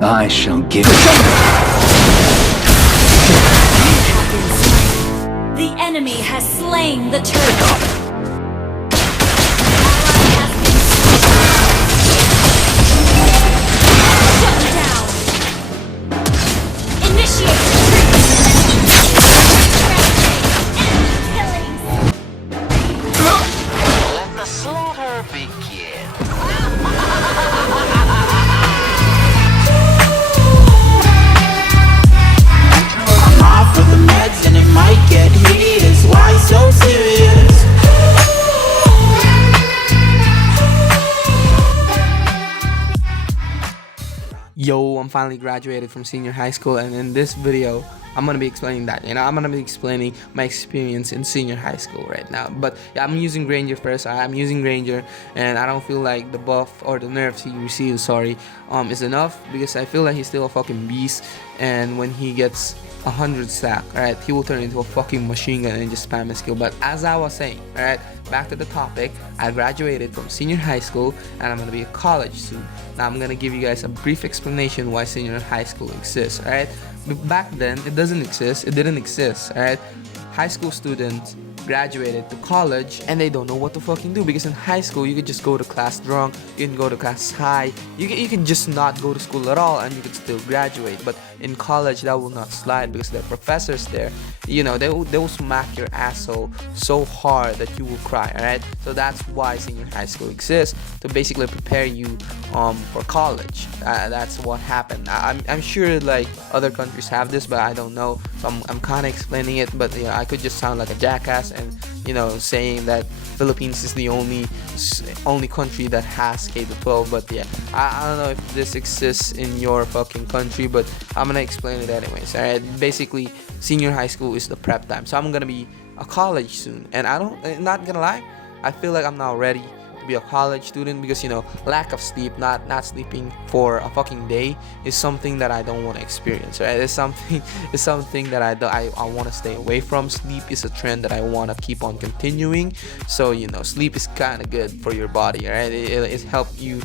I shall give it. The enemy has slain the turret. Shut down. Initiate Let the slaughter begin. I'm off of the meds and it might get hideous. Why so serious? Yo, I'm finally graduated from senior high school, and in this video I'm gonna be explaining that. I'm gonna be explaining my experience in senior high school right now. But yeah, I'm using Granger first. I'm using Granger, and I don't feel like the buff or the nerfs he received, is enough, because I feel like he's still a fucking beast. And when he gets 100 stack, alright, he will turn into a fucking machine gun and just spam his skill. But as I was saying, alright, back to the topic, I graduated from senior high school and I'm gonna be a college soon. Now I'm gonna give you guys a brief explanation why senior high school exists, alright? Back then, it didn't exist, alright? High school students graduated to college and they don't know what to fucking do, because in high school you could just go to class drunk, you can go to class high, you can just not go to school at all and you could still graduate. But in college that will not slide, because there are professors there, they will smack your asshole so hard that you will cry, alright? So that's why senior high school exists, to basically prepare you for college. That's what happened. I'm sure like other countries have this, but I don't know, so I'm kind of explaining it. But I could just sound like a jackass and saying that Philippines is the only country that has K-12. But yeah, I don't know if this exists in your fucking country, but I'm gonna explain it anyways. Alright, basically senior high school is the prep time, so I'm gonna be a college soon, and not gonna lie, I feel like I'm not ready to be a college student, because lack of sleep, not sleeping for a fucking day, is something that I don't want to experience, right? It's something that I want to stay away from. Sleep is a trend that I want to keep on continuing. So sleep is kind of good for your body, right? It helps you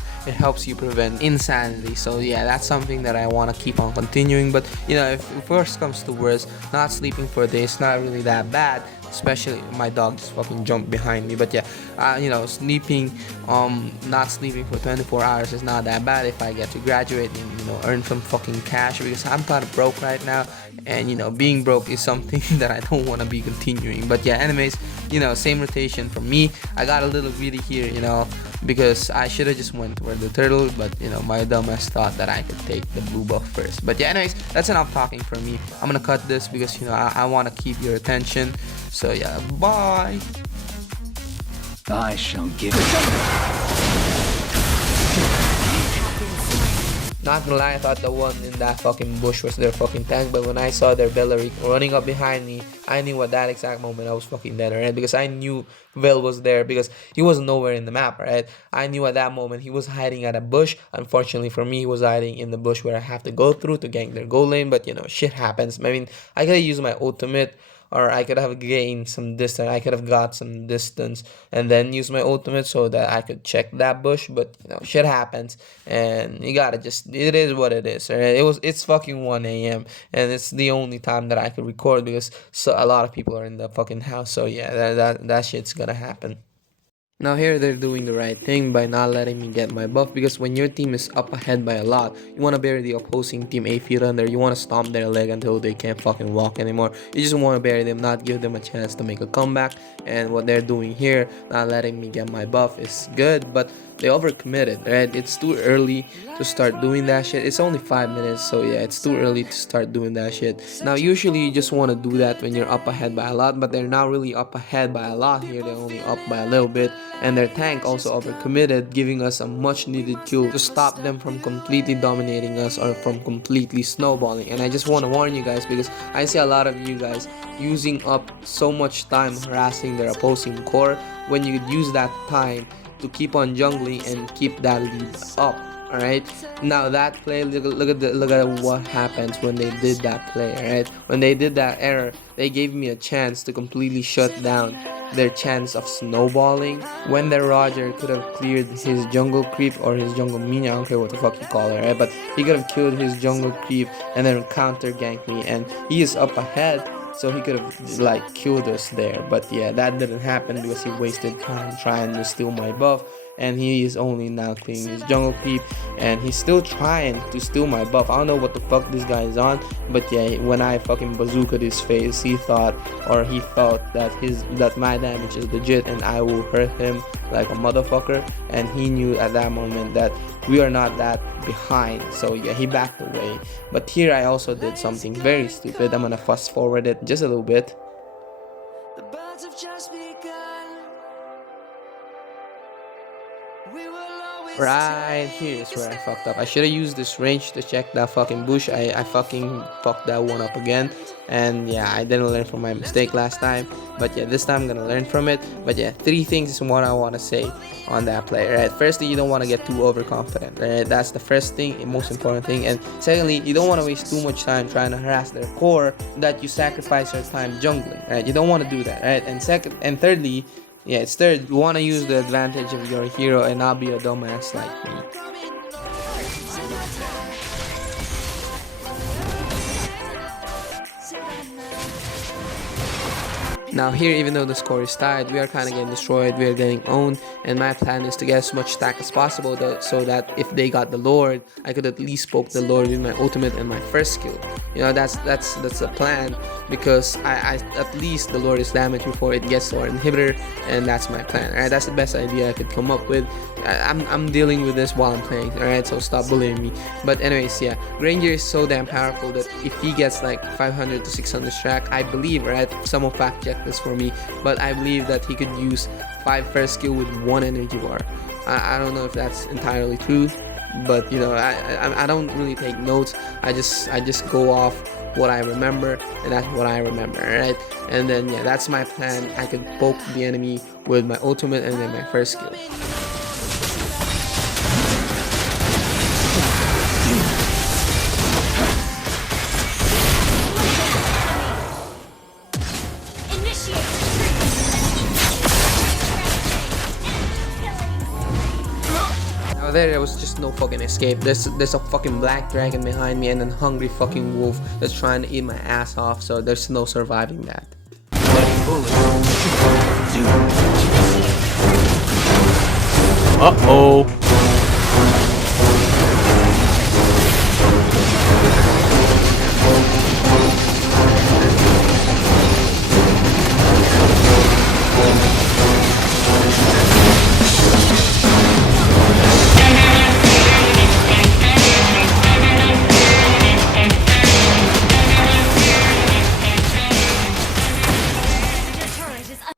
prevent insanity. So yeah, that's something that I want to keep on continuing. But if worst comes to worst, not sleeping for a day is not really that bad. Especially my dog just fucking jumped behind me. But yeah, sleeping, not sleeping for 24 hours is not that bad if I get to graduate and earn some fucking cash, because I'm kind of broke right now, and being broke is something that I don't want to be continuing. But yeah, anyways, same rotation for me. I got a little greedy here, because I should have just went for the turtle, but my dumbass thought that I could take the blue buff first. But yeah, anyways, that's enough talking for me. I'm gonna cut this because I want to keep your attention. So yeah, bye. I shall give it. Not gonna lie, I thought the one in that fucking bush was their fucking tank, but when I saw their Bellaric running up behind me, I knew at that exact moment I was fucking dead, alright? Because I knew Vel was there, because he was nowhere in the map, right? I knew at that moment he was hiding at a bush. Unfortunately for me, he was hiding in the bush where I have to go through to gank their goal lane, but shit happens. I mean, I could have used my ultimate, or I could have gained some distance. I could have got some distance and then use my ultimate so that I could check that bush. But shit happens, and you gotta it is what it is. Alright, it's fucking 1 a.m. and it's the only time that I could record, because a lot of people are in the fucking house. So yeah, that shit's gonna happen. Now here they're doing the right thing by not letting me get my buff, because when your team is up ahead by a lot, you want to bury the opposing team 8 feet under. You want to stomp their leg until they can't fucking walk anymore. You just want to bury them, not give them a chance to make a comeback. And what they're doing here, not letting me get my buff, is good, but they overcommitted, right? It's too early to start doing that shit. It's only 5 minutes, so yeah, it's too early to start doing that shit. Now usually you just want to do that when you're up ahead by a lot, but they're not really up ahead by a lot here. They're only up by a little bit, and their tank also overcommitted, giving us a much needed kill to stop them from completely dominating us or from completely snowballing. And I just want to warn you guys, because I see a lot of you guys using up so much time harassing their opposing core, when you could use that time to keep on jungling and keep that lead up. All right. Now that play, look at what happens when they did that play. All right. When they did that error, they gave me a chance to completely shut down their chance of snowballing. When their Roger could have cleared his jungle creep or his jungle minion, I don't care what the fuck you call it, right? But he could have killed his jungle creep and then counter ganked me, and he is up ahead, so he could have like killed us there. But yeah, that didn't happen because he wasted time trying to steal my buff, and he is only now cleaning his jungle creep, and he's still trying to steal my buff. I don't know what the fuck this guy is on, but yeah, when I fucking bazookaed his face, he thought, or he felt that my damage is legit and I will hurt him like a motherfucker, and he knew at that moment that we are not that behind. So yeah, he backed away. But here I also did something very stupid. I'm gonna fast forward it just a little bit. The birds have just begun. We will always Right here is where I fucked up. I should have used this range to check that fucking bush. I fucking fucked that one up again. And yeah, I didn't learn from my mistake last time. But yeah, this time I'm gonna learn from it. But yeah, 3 things is what I want to say on that play, right? Firstly, you don't want to get too overconfident, right? That's the first thing and most important thing. And secondly, you don't want to waste too much time trying to harass their core that you sacrifice your time jungling, right? You don't want to do that, right? And thirdly, yeah, it's third, you want to use the advantage of your hero and not be a dumbass like me. Now here, even though the score is tied, we are kind of getting destroyed, we are getting owned, and my plan is to get as much stack as possible so that if they got the Lord, I could at least poke the Lord with my ultimate and my first skill. You know, that's the plan, because I at least the Lord is damaged before it gets to our inhibitor, and that's my plan. Alright, that's the best idea I could come up with. I'm dealing with this while I'm playing, alright, so stop bullying me. But anyways, yeah, Granger is so damn powerful that if he gets like 500 to 600 stack, I believe, right, someone fact check this for me, but I believe that he could use 5 first skill with 1 energy bar. I don't know if that's entirely true, but you know, I don't really take notes. I just go off what I remember, and that's what I remember, right? And then yeah, that's my plan. I could poke the enemy with my ultimate and then my first skill. There was just no fucking escape. There's a fucking black dragon behind me and a hungry fucking wolf that's trying to eat my ass off, so there's no surviving that. Uh-oh.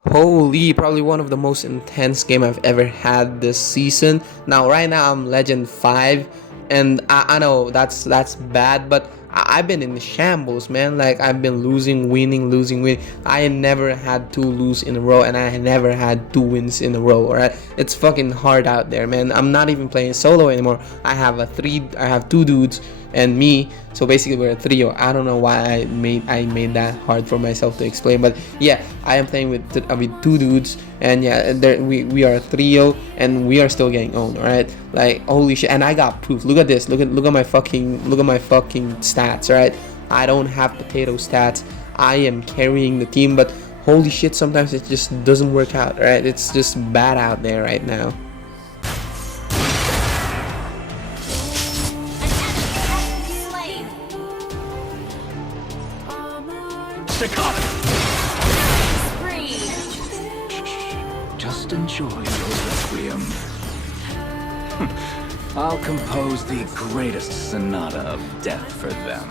Holy, probably one of the most intense game I've ever had this season. Now right now I'm legend 5, and I know that's bad, but I've been in shambles, man. Like, I've been losing, winning. I never had 2 lose in a row, and I never had 2 wins in a row. Alright, it's fucking hard out there, man. I'm not even playing solo anymore. I have 2 dudes and me, so basically we're a trio. I don't know why I made that hard for myself to explain, but yeah, I am playing with 2 dudes, and yeah, we are a trio, and we are still getting owned. All right, like holy shit, and I got proof. Look at this. Look at my fucking stats. All right, I don't have potato stats. I am carrying the team, but holy shit, sometimes it just doesn't work out. All right, it's just bad out there right now. Just enjoy your requiem. I'll compose the greatest sonata of death for them.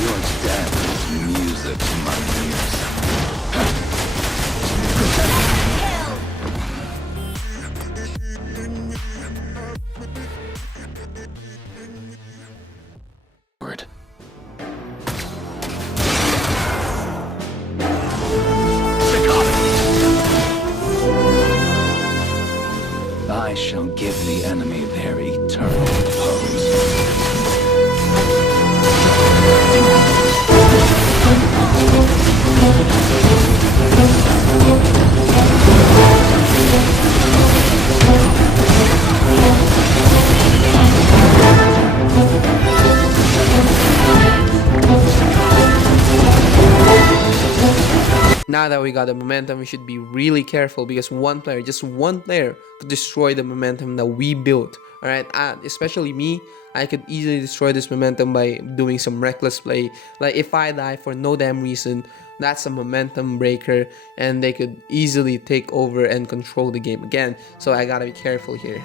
Your death is music to my ears. eternal pose. Now that we got the momentum, we should be really careful because one player, just one player, could destroy the momentum that we built. Alright, especially me, I could easily destroy this momentum by doing some reckless play. Like if I die for no damn reason, that's a momentum breaker and they could easily take over and control the game again. So I gotta be careful here.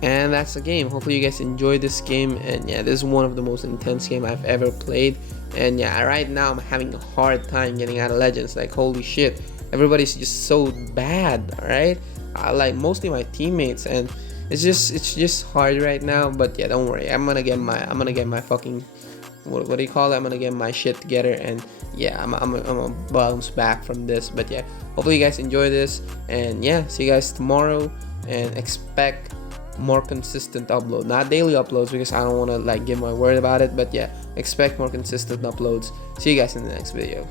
And that's the game. Hopefully you guys enjoyed this game, and yeah, this is one of the most intense game I've ever played. And yeah, right now I'm having a hard time getting out of Legends. Like holy shit, everybody's just so bad. All right, like mostly my teammates, and it's just hard right now. But yeah, don't worry, I'm gonna get my fucking what do you call it? I'm gonna get my shit together, and yeah, I'm gonna bounce back from this. But yeah, hopefully you guys enjoy this, and yeah, see you guys tomorrow, and expect more consistent upload, not daily uploads because I don't want to like give my word about it, but yeah, expect more consistent uploads. See you guys in the next video.